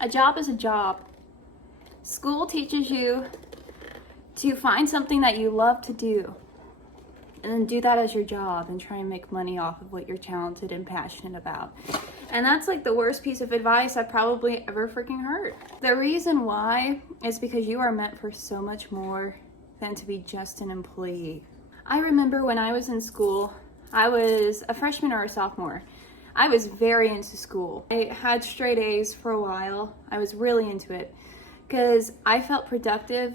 A job is a job. School teaches you to find something that you love to do and then do that as your job and try and make money off of what you're talented and passionate about. And that's like the worst piece of advice I've probably ever freaking heard. The reason why is because you are meant for so much more than to be just an employee. I remember when I was in school, I was a freshman or a sophomore. I was very into school. I had straight A's for a while. I was really into it because I felt productive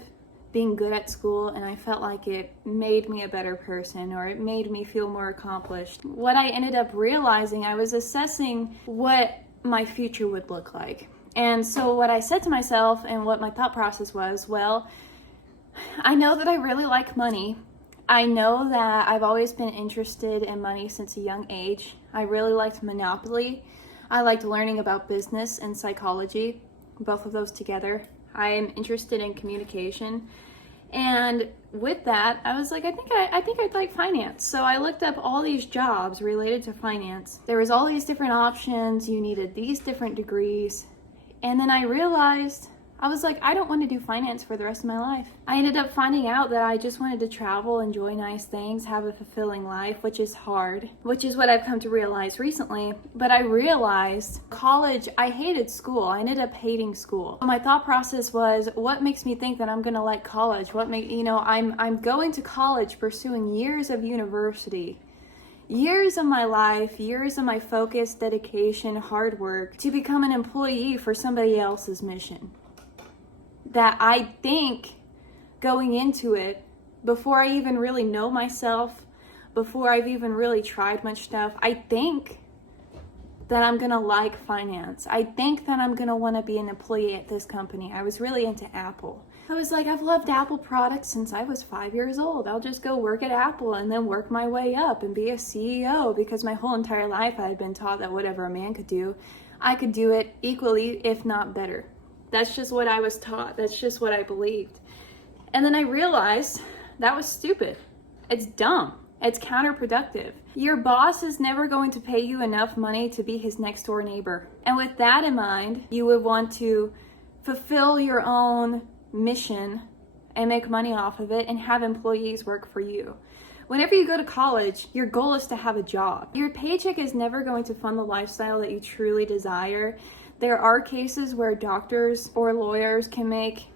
being good at school, and I felt like it made me a better person, or it made me feel more accomplished. What I ended up realizing, I was assessing what my future would look like. And so what I said to myself and what my thought process was, well, I know that I really like money. I know that I've always been interested in money since a young age. I really liked Monopoly. I liked learning about business and psychology, both of those together. I am interested in communication. And with that, I was like, I think I'd like finance. So I looked up all these jobs related to finance. There was all these different options. You needed these different degrees. And then I realized, I was like, I don't want to do finance for the rest of my life. I ended up finding out that I just wanted to travel, enjoy nice things, have a fulfilling life, which is hard, which is what I've come to realize recently. But I realized college, I hated school. I ended up hating school. My thought process was, what makes me think that I'm going to like college? I'm going to college pursuing years of university. Years of my life, years of my focus, dedication, hard work to become an employee for somebody else's mission. That I think going into it, before I even really know myself, before I've even really tried much stuff, I think that I'm gonna like finance. I think that I'm gonna wanna be an employee at this company. I was really into Apple. I was like, I've loved Apple products since I was 5 years old. I'll just go work at Apple and then work my way up and be a CEO, because my whole entire life I had been taught that whatever a man could do, I could do it equally, if not better. That's just what I was taught. That's just what I believed. And then I realized that was stupid. It's dumb. It's counterproductive. Your boss is never going to pay you enough money to be his next door neighbor. And with that in mind, you would want to fulfill your own mission and make money off of it and have employees work for you. Whenever you go to college, your goal is to have a job. Your paycheck is never going to fund the lifestyle that you truly desire. There are cases where doctors or lawyers can make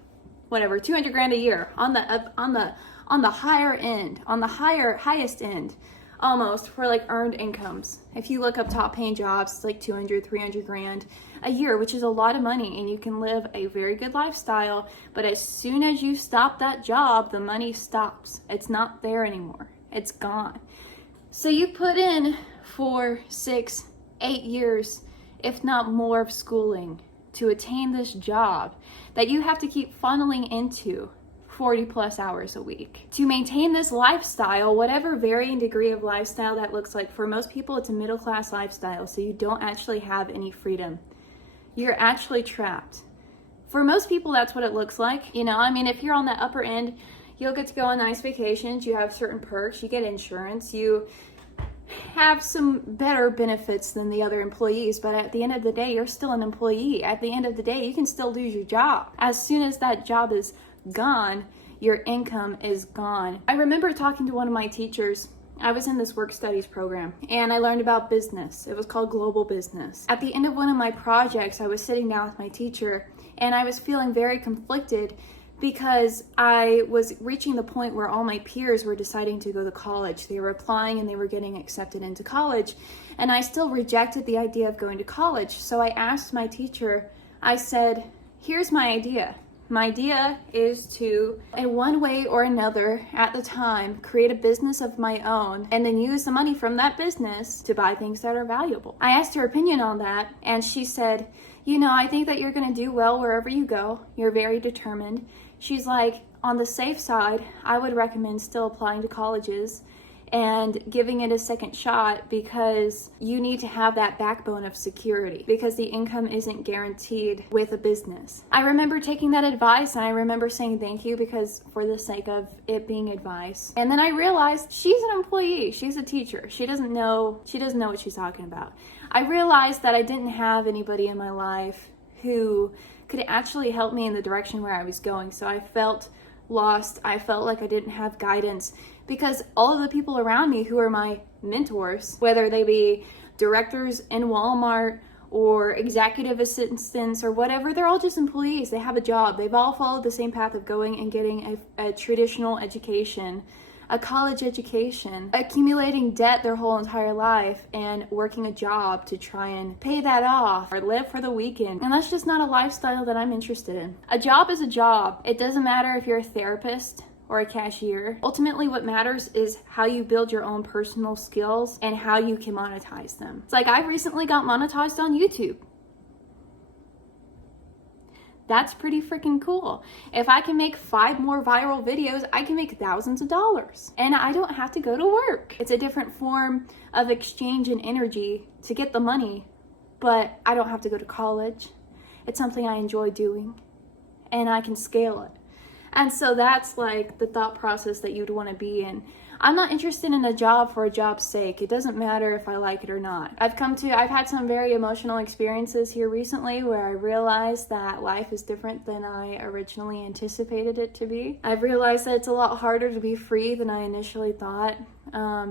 whatever, 200 grand a year on the higher end, on the highest end, almost, for like earned incomes. If you look up top paying jobs, it's like 200, 300 grand a year, which is a lot of money, and you can live a very good lifestyle. But as soon as you stop that job, the money stops. It's not there anymore. It's gone. So you put in 4, 6, 8 years, if not more, of schooling to attain this job that you have to keep funneling into 40 plus hours a week to maintain this lifestyle, whatever varying degree of lifestyle that looks like. For most people, it's a middle class lifestyle, so you don't actually have any freedom. You're actually trapped. For most people, that's what it looks like. If you're on the upper end, you'll get to go on nice vacations, you have certain perks, you get insurance, you have some better benefits than the other employees, but at the end of the day, you're still an employee. At the end of the day, you can still lose your job. As soon as that job is gone, your income is gone. I remember talking to one of my teachers. I was in this work studies program and I learned about business. It was called Global Business. At the end of one of my projects, I was sitting down with my teacher and I was feeling very conflicted because I was reaching the point where all my peers were deciding to go to college. They were applying and they were getting accepted into college. And I still rejected the idea of going to college. So I asked my teacher, I said, here's my idea. My idea is to, in one way or another, at the time, create a business of my own and then use the money from that business to buy things that are valuable. I asked her opinion on that and she said, I think that you're going to do well wherever you go. You're very determined. She's like, on the safe side, I would recommend still applying to colleges and giving it a second shot, because you need to have that backbone of security, because the income isn't guaranteed with a business. I remember taking that advice and I remember saying thank you, because for the sake of it being advice. And then I realized she's an employee, she's a teacher. She doesn't know what she's talking about. I realized that I didn't have anybody in my life who could actually help me in the direction where I was going. So I felt lost. I felt like I didn't have guidance because all of the people around me who are my mentors, whether they be directors in Walmart or executive assistants or whatever, they're all just employees. They have a job. They've all followed the same path of going and getting a traditional education, a college education, accumulating debt their whole entire life and working a job to try and pay that off or live for the weekend. And that's just not a lifestyle that I'm interested in. A job is a job. It doesn't matter if you're a therapist or a cashier. Ultimately, what matters is how you build your own personal skills and how you can monetize them. It's like I recently got monetized on YouTube. That's pretty freaking cool. If I can make 5 more viral videos, I can make thousands of dollars. And I don't have to go to work. It's a different form of exchange and energy to get the money, but I don't have to go to college. It's something I enjoy doing, and I can scale it. And so that's like the thought process that you'd want to be in. I'm not interested in a job for a job's sake. It doesn't matter if I like it or not. I've had some very emotional experiences here recently where I realized that life is different than I originally anticipated it to be. I've realized that it's a lot harder to be free than I initially thought,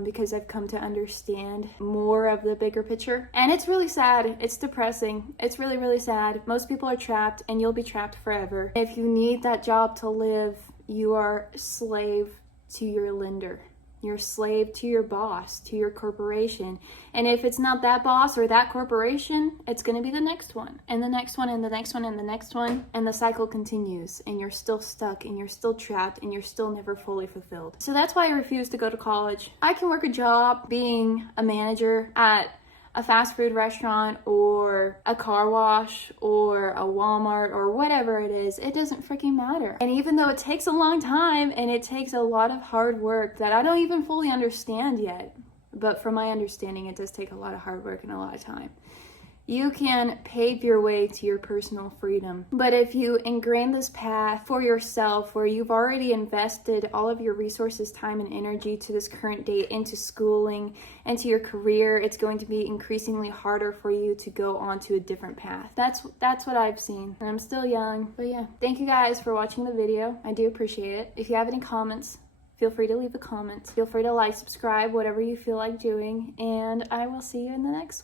because I've come to understand more of the bigger picture. And it's really sad. It's depressing. It's really, really sad. Most people are trapped, and you'll be trapped forever. If you need that job to live, you are a slave to your lender. You're a slave to your boss, to your corporation. And if it's not that boss or that corporation, it's going to be the next one, and the next one, and the next one, and the next one. And the cycle continues, and you're still stuck, and you're still trapped, and you're still never fully fulfilled. So that's why I refuse to go to college. I can work a job being a manager at a fast food restaurant or a car wash or a Walmart or whatever it is. It doesn't freaking matter. And even though it takes a long time and it takes a lot of hard work that I don't even fully understand yet, but from my understanding, it does take a lot of hard work and a lot of time. You can pave your way to your personal freedom. But if you ingrain this path for yourself, where you've already invested all of your resources, time, and energy to this current date into schooling, into your career, it's going to be increasingly harder for you to go on to a different path. That's what I've seen. And I'm still young. But yeah, thank you guys for watching the video. I do appreciate it. If you have any comments, feel free to leave a comment. Feel free to like, subscribe, whatever you feel like doing. And I will see you in the next one.